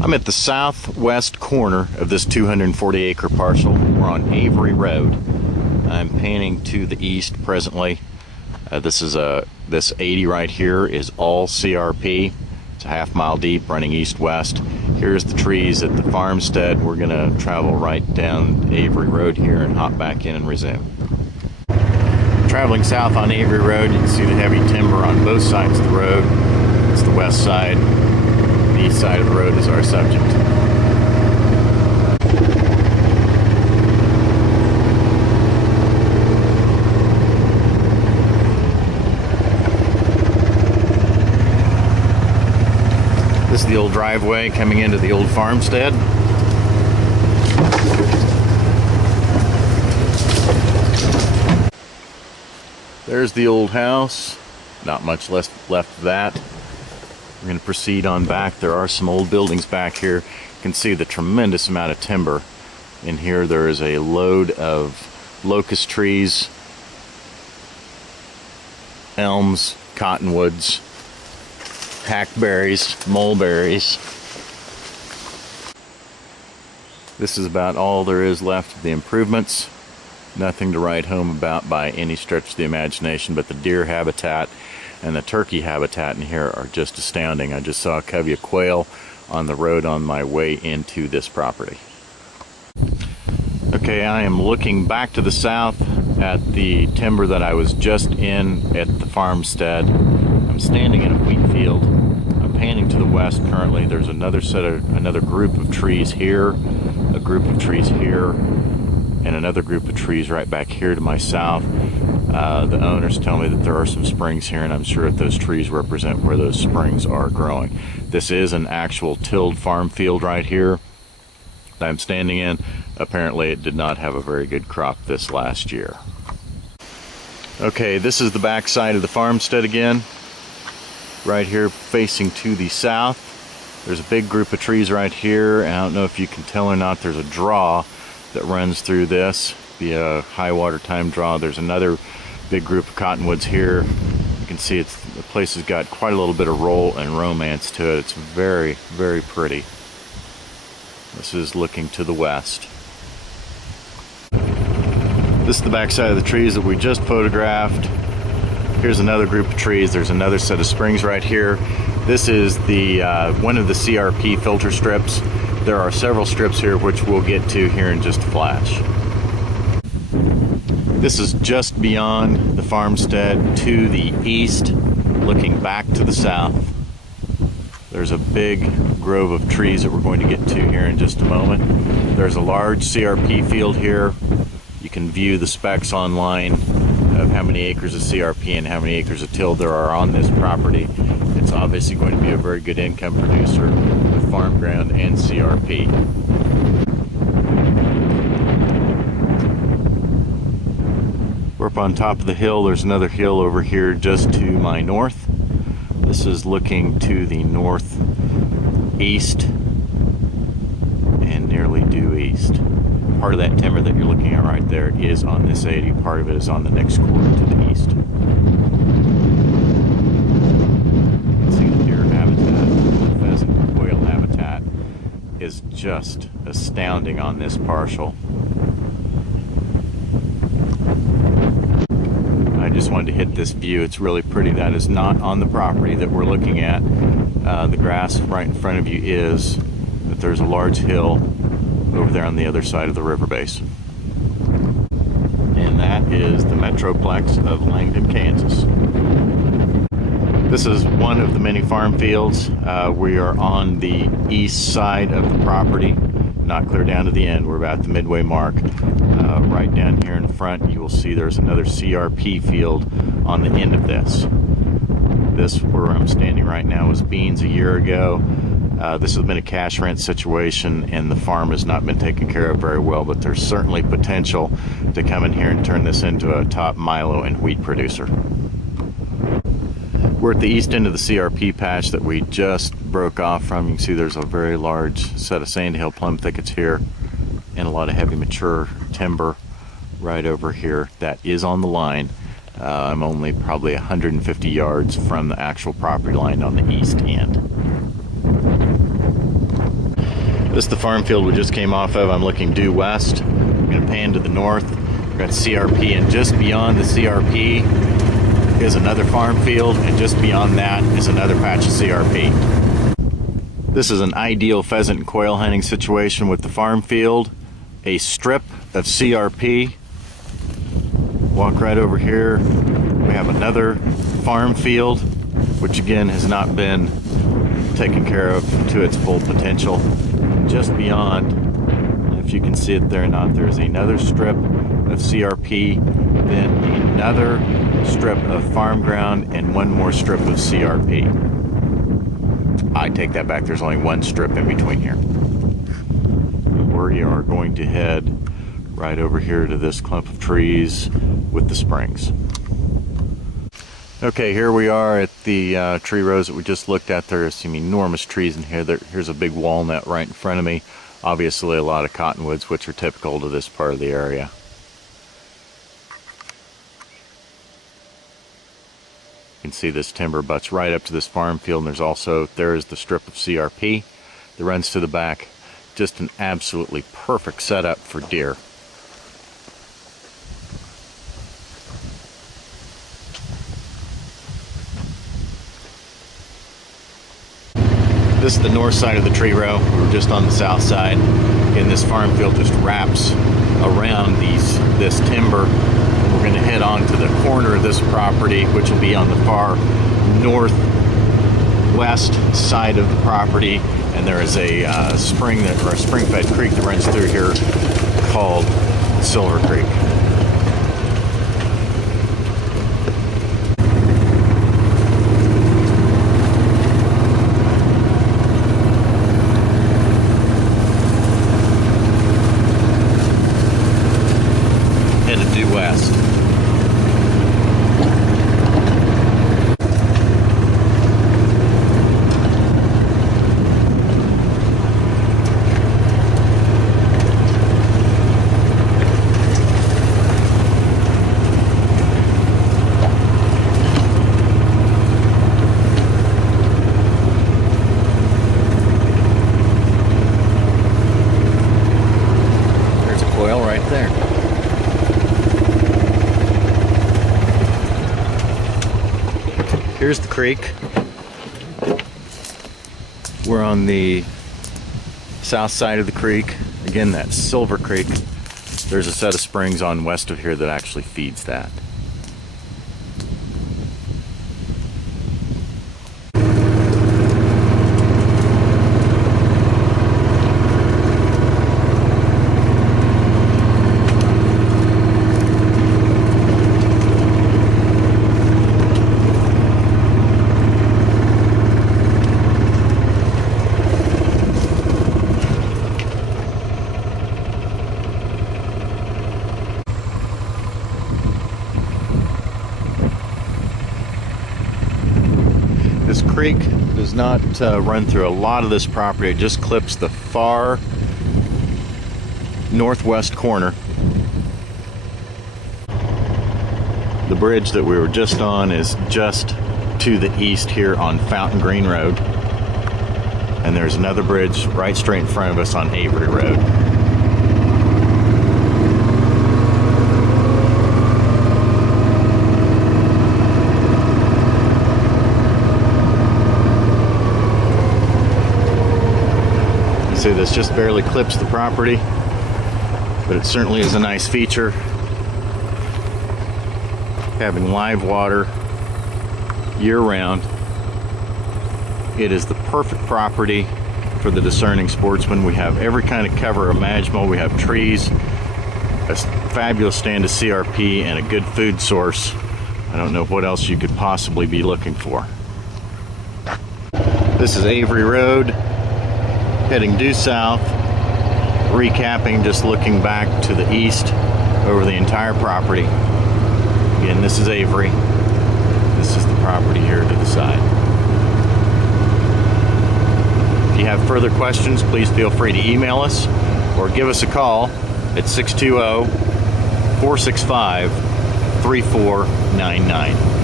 I'm at the southwest corner of this 240 acre parcel. We're on Avery Road. I'm panning to the east presently. This 80 right here is all CRP. It's a half-mile deep running east-west. Here's the trees at the farmstead. We're gonna travel right down Avery Road here and hop back in and resume. Traveling south on Avery Road, you can see the heavy timber on both sides of the road. It's the west side. The east side of the road is our subject. This is the old driveway coming into the old farmstead. There's the old house. Not much left of that. We're going to proceed on back. There are some old buildings back here. You can see the tremendous amount of timber. In here there is a load of locust trees, elms, cottonwoods, hackberries, mulberries. This is about all there is left of the improvements. Nothing to write home about by any stretch of the imagination, but the deer habitat and the turkey habitat in here are just astounding. I just saw a covey of quail on the road on my way into this property. Okay, I am looking back to the south at the timber that I was just in at the farmstead. I'm standing in a wheat field. I'm panning to the west currently. There's another group of trees here, a group of trees here, and another group of trees right back here to my south. The owners tell me that there are some springs here, and I'm sure that those trees represent where those springs are growing. This is an actual tilled farm field right here that I'm standing in. Apparently it did not have a very good crop this last year. Okay, this is the back side of the farmstead again. Right here facing to the south. There's a big group of trees right here. I don't know if you can tell or not, there's a draw that runs through this. Be a high water time draw. There's another big group of cottonwoods here. You can see the place has got quite a little bit of roll and romance to it. It's very, very pretty. This is looking to the west. This is the back side of the trees that we just photographed. Here's another group of trees. There's another set of springs right here. This is the one of the CRP filter strips. There are several strips here which we'll get to here in just a flash. This is just beyond the farmstead to the east, looking back to the south. There's a big grove of trees that we're going to get to here in just a moment. There's a large CRP field here. You can view the specs online of how many acres of CRP and how many acres of tilled there are on this property. It's obviously going to be a very good income producer with farm ground and CRP. We're up on top of the hill. There's another hill over here just to my north. This is looking to the northeast and nearly due east. Part of that timber that you're looking at right there is on this 80. Part of it is on the next quarter to the east. You can see the deer habitat, the pheasant and quail habitat is just astounding on this parcel. I just wanted to hit this view. It's really pretty. That is not on the property that we're looking at. The grass right in front of you is, but there's a large hill over there on the other side of the river base. And that is the Metroplex of Langdon, Kansas. This is one of the many farm fields. We are on the east side of the property, not clear down to the end. We're about the midway mark. Right down here in front, you will see there's another CRP field on the end of this. This, where I'm standing right now, was beans a year ago. This has been a cash rent situation, and the farm has not been taken care of very well, but there's certainly potential to come in here and turn this into a top milo and wheat producer. We're at the east end of the CRP patch that we just broke off from. You can see there's a very large set of sandhill plum thickets here and a lot of heavy mature timber right over here that is on the line. I'm only probably 150 yards from the actual property line on the east end. This is the farm field we just came off of. I'm looking due west. I'm going to pan to the north. We've got CRP, and just beyond the CRP is another farm field, and just beyond that is another patch of CRP. This is an ideal pheasant and quail hunting situation with the farm field, a strip of CRP. Walk right over here. We have another farm field, which again has not been taken care of to its full potential. Just beyond, if you can see it there or not, there's another strip of CRP, then another strip of farm ground, and one more strip of CRP. I take that back, there's only one strip in between here. We are going to head right over here to this clump of trees with the springs. Okay, here we are at the tree rows that we just looked at. There are some enormous trees in here. Here's a big walnut right in front of me. Obviously a lot of cottonwoods, which are typical to this part of the area. You can see this timber butts right up to this farm field, and there's the strip of CRP that runs to the back. Just an absolutely perfect setup for deer. This is the north side of the tree row. We were just on the south side. Again, this farm field just wraps around this timber. And we're going to head on to the corner of this property, which will be on the far northwest side of the property. And there is a spring-fed creek that runs through here called Silver Creek. Headed due west. There's a quail right there. Here's the creek. We're on the south side of the creek. Again, that's Silver Creek. There's a set of springs on west of here that actually feeds that. This creek does not run through a lot of this property. It just clips the far northwest corner. The bridge that we were just on is just to the east here on Fountain Green Road. And there's another bridge right straight in front of us on Avery Road. See, this just barely clips the property, but it certainly is a nice feature. Having live water year-round, it is the perfect property for the discerning sportsman. We have every kind of cover imaginable. We have trees, a fabulous stand of CRP, and a good food source. I don't know what else you could possibly be looking for. This is Avery Road. Heading due south, recapping, just looking back to the east over the entire property. Again, this is Avery. This is the property here to the side. If you have further questions, please feel free to email us or give us a call at 620-465-3499.